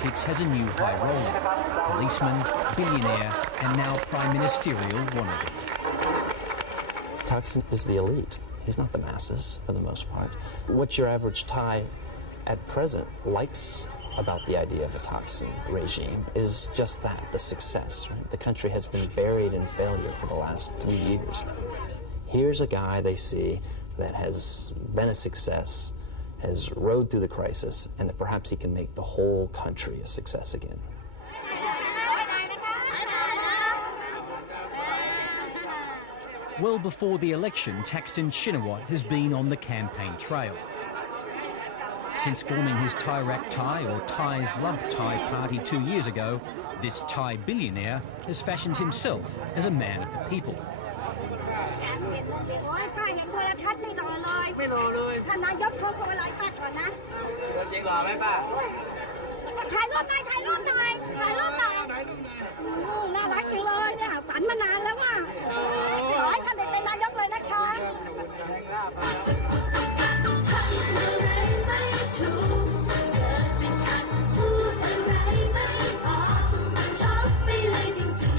politics has a new high roller, policeman, billionaire and now prime ministerial wannabe. Thaksin is the elite. He's not the masses for the most part. What your average Thai at present likes about the idea of a Thaksin regime is just that, the success. Right? The country has been buried in failure for the last 3 years. Here's a guy they see that has been a success, has rode through the crisis, and that perhaps he can make the whole country a success again. Well before the election, Thaksin Shinawatra has been on the campaign trail. Since forming his Thai Rak Thai or Thais Love Thai party 2 years ago, this Thai billionaire has fashioned himself as a man of the people.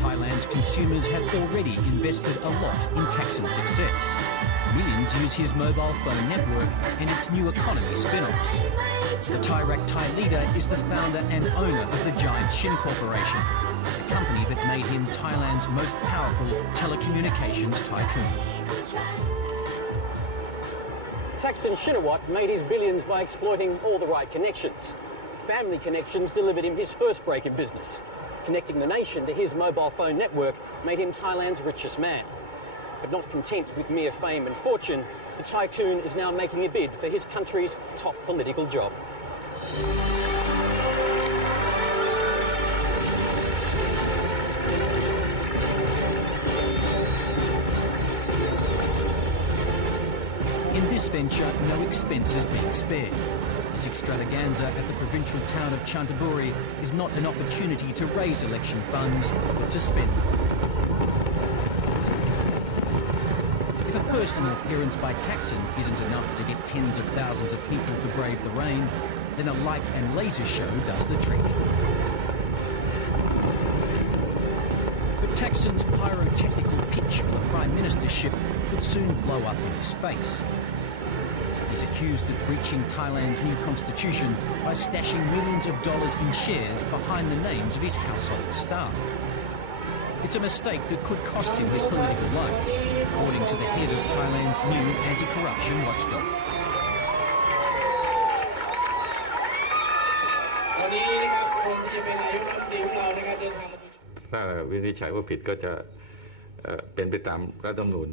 Thailand's consumers have already invested a lot in Thaksin's success. Millions use his mobile phone network and its new economy spin-offs. The Thai Rak Thai leader is the founder and owner of the giant Shin Corporation, a company that made him Thailand's most powerful telecommunications tycoon. Thaksin Shinawatra made his billions by exploiting all the right connections. Family connections delivered him his first break in business. Connecting the nation to his mobile phone network made him Thailand's richest man. But not content with mere fame and fortune, the tycoon is now making a bid for his country's top political job. In this venture, no expense is being spared. This extravaganza at the provincial town of Chantaburi is not an opportunity to raise election funds, but to spend them. If a personal appearance by Thaksin isn't enough to get tens of thousands of people to brave the rain, then a light and laser show does the trick. But Thaksin's pyrotechnical pitch for the Prime Ministership would soon blow up in his face. He's accused of breaching Thailand's new constitution by stashing millions of dollars in shares behind the names of his household staff. It's a mistake that could cost him his political life, according to the head of Thailand's new anti-corruption watchdog. ถ้าวินิจฉัยว่าผิดก็จะเป็นไปตามรัฐธรรมนูญ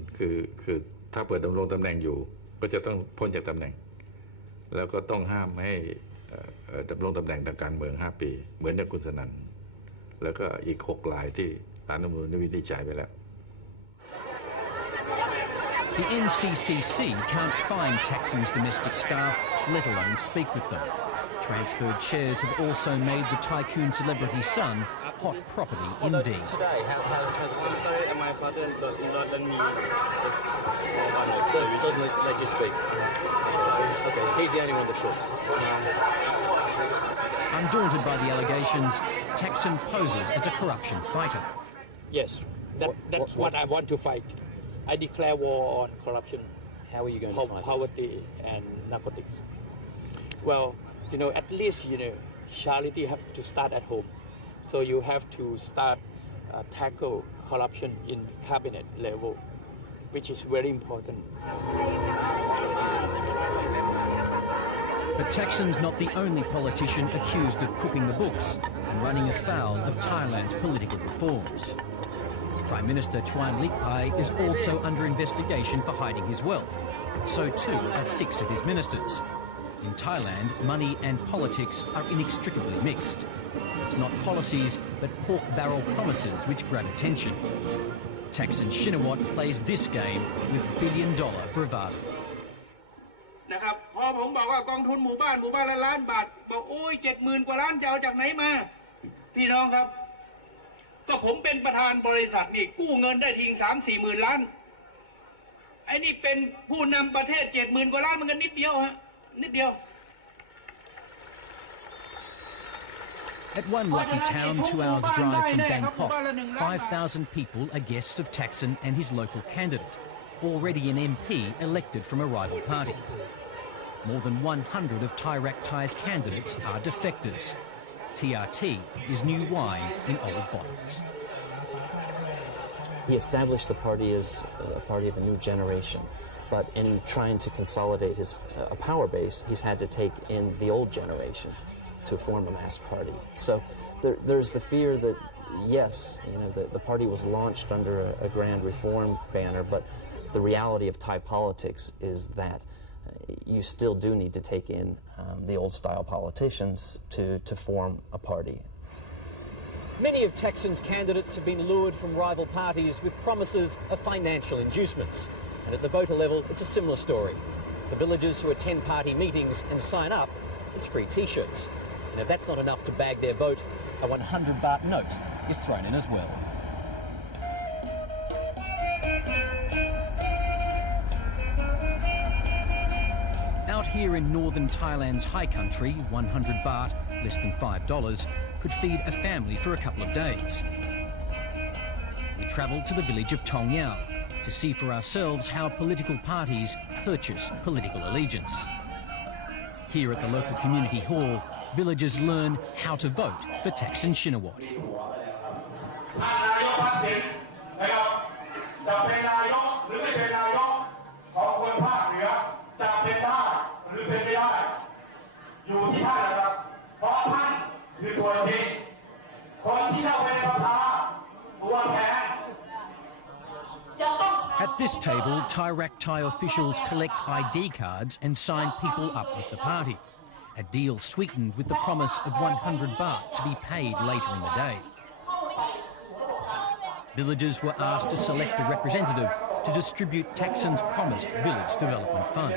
คือถ้าเปิดดำรงตำแหน่งอยู่ก็จะต้องพ้นจากตำแหน่งแล้วก็ต้องห้ามให้ดำรงตำแหน่งทางการเมือง5 ปีเหมือนอย่างคุณสนั่นแล้วก็อีก6 รายที่ศาลรัฐธรรมนูญวินิจฉัยไปแล้ว The NCCC can't find Thaksin's domestic staff, let alone speak with them. Transferred shares have also made the tycoon celebrity son hot property indeed. Today, how's it been? Sorry, my father not let me. Doesn't let you speak. Okay, he's the only one that talks. Undaunted by the allegations, Thaksin poses as a corruption fighter. Yes, that's what I want to fight. I declare war on corruption. How are you going to fight poverty and narcotics. Well, at least, charity have to start at home. So you have to start tackle corruption in cabinet level, which is very important. But Thaksin's not the only politician accused of cooking the books and running afoul of Thailand's political reforms. Prime Minister Chuan Likpai is also under investigation for hiding his wealth. So too are 6 of his ministers. In Thailand, money and politics are inextricably mixed. It's not policies, but pork barrel promises which grab attention. Thaksin Shinawatra plays this game with billion-dollar bravado. นะครับพอผมบอกว่ากองทุนหมู่บ้านละล้านบาทบอกโอ้ย70,000 กว่าล้านจะเอาจากไหนมาพี่น้องครับก็ผมเป็นประธานบริษัทนี่กู้เงินได้ทิ้ง3-4 หมื่นล้านไอ้นี่เป็นผู้นำประเทศ70,000 กว่าล้านมันกันนิดเดียวฮะนิดเดียว At one lucky town 2 hours drive from Bangkok, 5,000 people are guests of Thaksin and his local candidate, already an MP elected from a rival party. More than 100 of Thai Thai's candidates are defectors. TRT is new wine in old bottles. He established the party as a party of a new generation, but in trying to consolidate his power base, he's had to take in the old generation to form a mass party. So there's the fear that, yes, the party was launched under a grand reform banner, but the reality of Thai politics is that you still do need to take in the old-style politicians to form a party. Many of Thaksin's candidates have been lured from rival parties with promises of financial inducements. And at the voter level, it's a similar story. For villagers who attend party meetings and sign up, it's free T-shirts. And if that's not enough to bag their vote, a 100 baht note is thrown in as well. Out here in northern Thailand's high country, 100 baht, less than $5, could feed a family for a couple of days. We travelled to the village of Thong Yao to see for ourselves how political parties purchase political allegiance. Here at the local community hall, villagers learn how to vote for Thaksin Shinawatra. At this table, Thai officials collect ID cards and sign people up with the party. A deal sweetened with the promise of 100 baht to be paid later in the day. Villagers were asked to select a representative to distribute Thaksin's promised village development fund.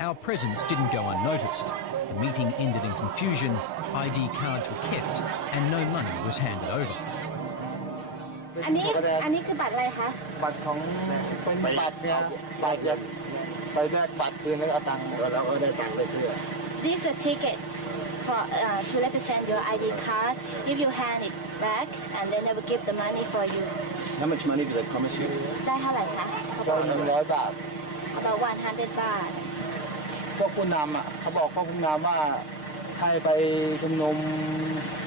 Our presence didn't go unnoticed. The meeting ended in confusion, ID cards were kept, and no money was handed over. อันนี้คือบัตรอะไรคะ บัตรของเป็นบัตรเนี่ยบัตรจะไปแลกบัตรคืนแล้วเอาตังค์แล้วก็ได้ตังค์ไปซื้อ This is a ticket for to represent your ID card. If you hand it back, and then they will give the money for you. How much money do they promise you? ได้เท่าไหร่คะ ก็100 บาท About 100 baht. พวกผู้นำอ่ะเขาบอกพวกผู้นำว่าให้ไปชุมนุม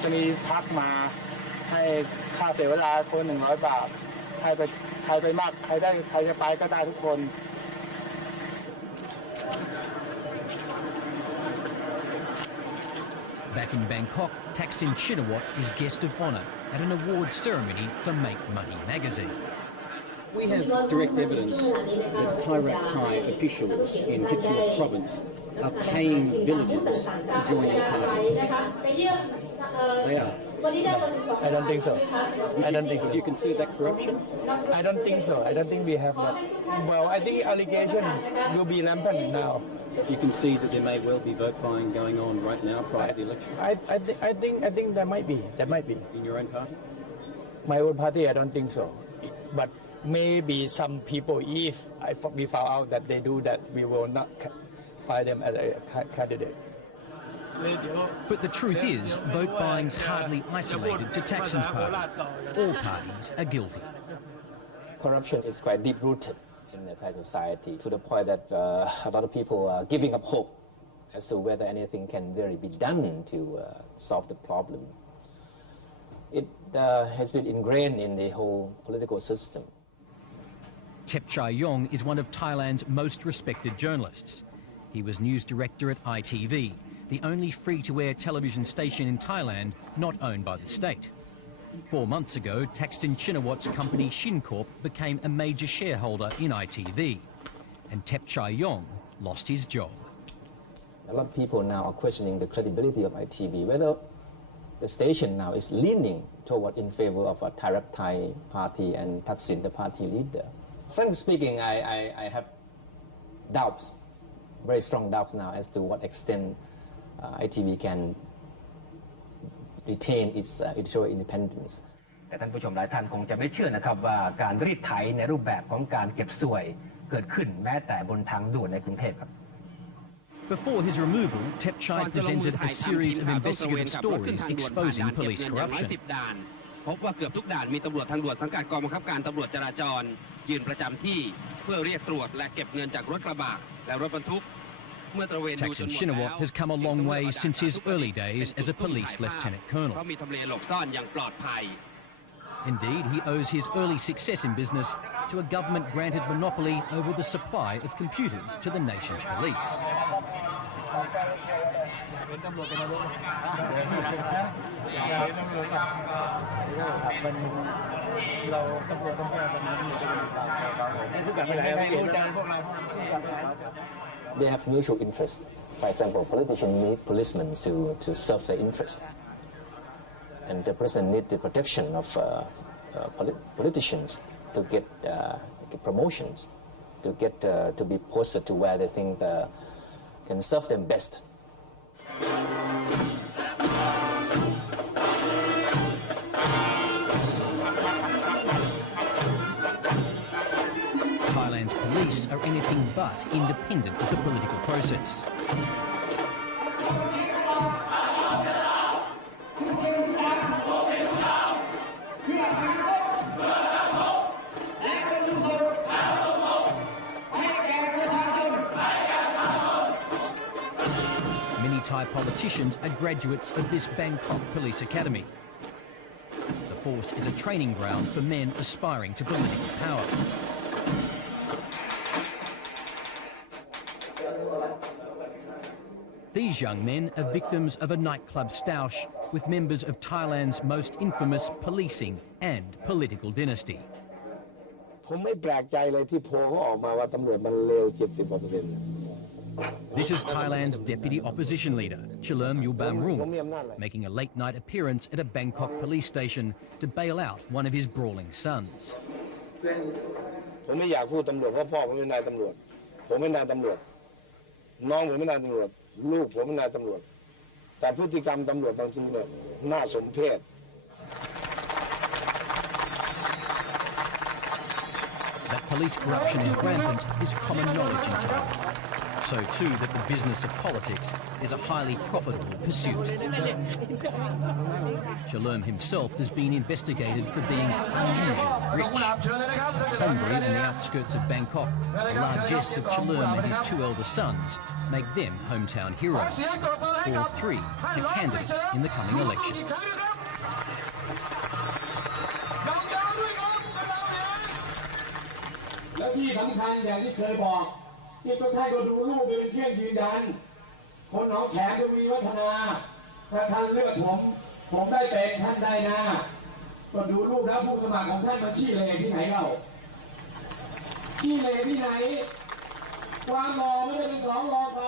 จะมีพักมาให้ค่าเสียเวลาคน100 บาทให้ไปใครไปมากใครจะไปก็ได้ทุกคน Back in Bangkok, Thaksin Shinawatra is guest of honour at an awards ceremony for Make Money magazine. We have direct evidence that Thai officials in Kitchener province are paying villagers to join their party. They are. I don't think so. I don't think so. Do you consider that corruption? I don't think so. I don't think we have that. Well, I think allegation will be rampant now. You can see that there may well be vote buying going on right now prior to the election. I think there might be. There might be. In your own party? My own party, I don't think so. But maybe some people, if we found out that they do that, we will not find them as a candidate. But the truth is, vote buying's hardly isolated to Thaksin's party. All parties are guilty. Corruption is quite deep-rooted in the Thai society, to the point that a lot of people are giving up hope as to whether anything can really be done to solve the problem. It has been ingrained in the whole political system. Tep Chai Yong is one of Thailand's most respected journalists. He was news director at ITV, the only free-to-air television station in Thailand not owned by the state. 4 months ago, Thaksin Shinawatra's company Shincorp became a major shareholder in ITV, and Tep Chai Yong lost his job. A lot of people now are questioning the credibility of ITV, whether the station now is leaning toward in favor of a Thai party and Thaksin, the party leader. Frankly speaking, I have doubts, very strong doubts now as to what extent ITV can retain its editorial independence. แต่ท่านผู้ชมหลายท่านคงจะไม่เชื่อนะครับว่าการรีดไถในรูปแบบของการเก็บสวยเกิดขึ้นแม้แต่บนทางด่วนในกรุงเทพครับ Before his removal, Thepchai presented a series of investigative stories exposing police corruption. พบว่าเกือบทุกด่านมีตำรวจทางด่วนสังกัดกองบังคับการตำรวจจราจรยืนประจำที่เพื่อเรียกตรวจและเก็บเงินจากรถกระบะและรถบรรทุก Thaksin Shinawatra has come a long way since his early days as a police lieutenant colonel. เพราะมีทำเลหลบซ่อนอย่างปลอดภัย Indeed, he owes his early success in business to a government-granted monopoly over the supply of computers to the nation's police. They have mutual interest. For example, politicians need policemen to serve their interest. And the policemen need the protection of politicians to get promotions, to be posted to where they think can serve them best. Thailand's police are anything but independent of the political process. Many Thai politicians are graduates of this Bangkok Police Academy. The force is a training ground for men aspiring to political power. These young men are victims of a nightclub stoush with members of Thailand's most infamous policing and political dynasty. ผมไม่แปลกใจเลยที่โพลเขาออกมาว่าตำรวจมันเลว70%. This is Thailand's deputy opposition leader, Chalerm Yulbamrung, making a late-night appearance at a Bangkok police station to bail out one of his brawling sons. ผมไม่อยากพูดตำรวจเพราะพ่อผมเป็นนายตำรวจผมเป็นนายตำรวจน้องผมเป็นนายตำรวจลูกผมเป็นนายตำรวจแต่พฤติกรรมตำรวจบางทีเนี่ยน่าสมเพช That police corruption is rampant is common knowledge in Thailand. So too that the business of politics is a highly profitable pursuit. Chalerm himself has been investigated for being unusually rich. Hungry in the outskirts of Bangkok, the largesse of Chalerm and his two elder sons make them hometown heroes. All three are candidates in the coming election. แล้วที่สำคัญอย่างที่เคยบอกที่ทุกท่านก็ดูรูปเป็นเครื่องยืนยันคนหนองแขมก็มีวัฒนาถ้าท่านเลือกผมได้เป็นท่านได้นะก็ดูรูปแล้วผู้สมัครของท่านมันชี้เลที่ไหนเราชี้เลที่ไหนความหล่อไม่ได้เป็นสองรอไป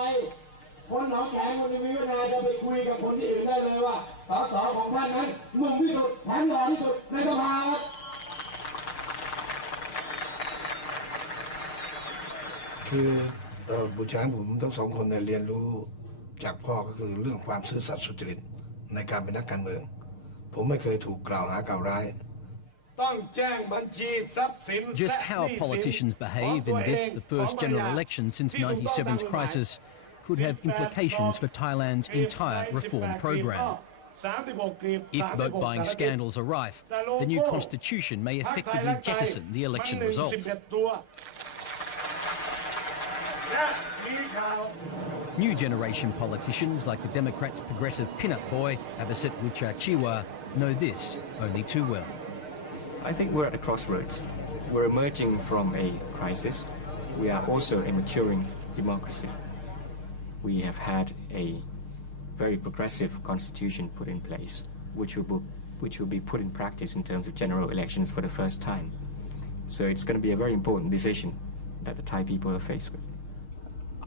คนหนองแขมคนมีวัฒนาจะไปคุยกับคนที่อื่นได้เลยว่าสสของท่านนั้นหนุ่มที่สุดแถมหล่อที่สุดในสภาคือบุตรชายผมทั้งสองคนเรียนรู้จากพ่อก็คือเรื่องความซื่อสัตย์สุจริตในการเป็นนักการเมืองผมไม่เคยถูกกล่าวหากล่าวร้าย Just how politicians behave in this, the first general election since 97's crisis, could have implications for Thailand's entire reform program. If vote-buying scandals are rife, the new constitution may effectively jettison the election result. New generation politicians like the Democrats' progressive pin-up boy, Abasit Wichachiwa, know this only too well. I think we're at a crossroads. We're emerging from a crisis. We are also a maturing democracy. We have had a very progressive constitution put in place, which will be put in practice in terms of general elections for the first time. So it's going to be a very important decision that the Thai people are faced with.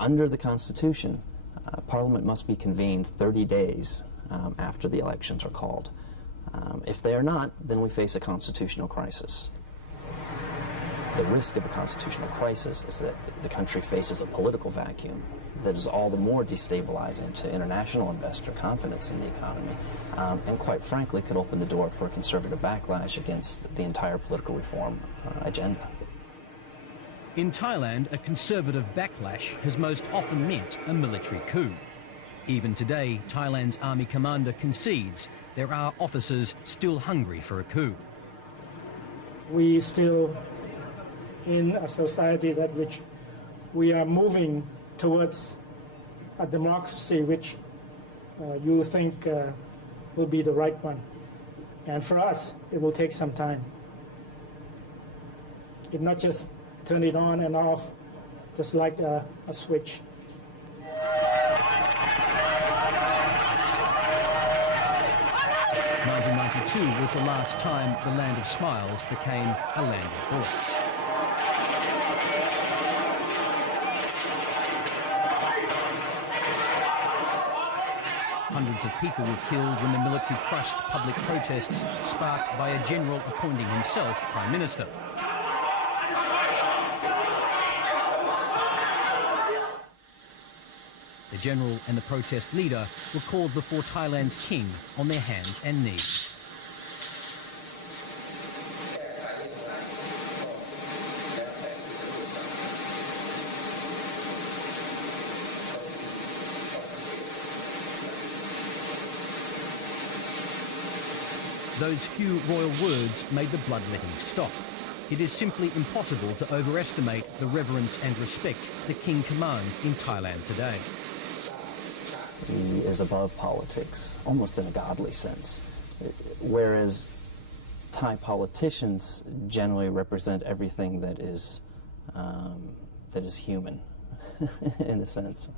Under the Constitution, Parliament must be convened 30 days after the elections are called. If they are not, then we face a constitutional crisis. The risk of a constitutional crisis is that the country faces a political vacuum. that is all the more destabilizing to international investor confidence in the economy, and quite frankly could open the door for a conservative backlash against the entire political reform agenda. In Thailand, a conservative backlash has most often meant a military coup. Even today, Thailand's army commander concedes there are officers still hungry for a coup. We still in a society that which we are moving towards a democracy which you think will be the right one. And for us, it will take some time. It not just turn it on and off, just like a switch. '92 was the last time the Land of Smiles became a land of bullets. Hundreds of people were killed when the military crushed public protests sparked by a general appointing himself Prime Minister. The general and the protest leader were called before Thailand's king on their hands and knees. Those few royal words made the bloodletting stop. It is simply impossible to overestimate the reverence and respect the king commands in Thailand today. He is above politics, almost in a godly sense, whereas Thai politicians generally represent everything that is human, in a sense.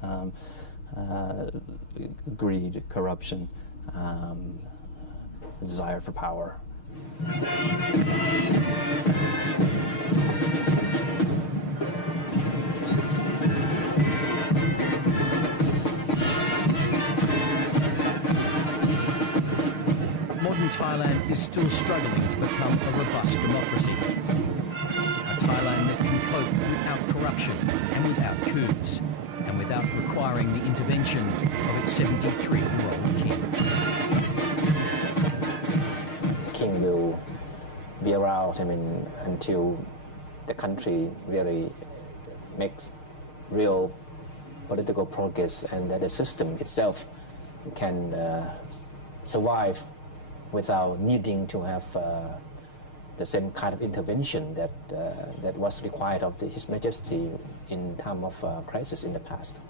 Greed, corruption, the desire for power. Modern Thailand is still struggling to become a robust democracy. A Thailand that can cope without corruption and without coups, and without requiring the intervention of its 73-year-old king. King will be around, until the country really makes real political progress and that the system itself can survive without needing to have the same kind of intervention that was required of His Majesty in time of crisis in the past.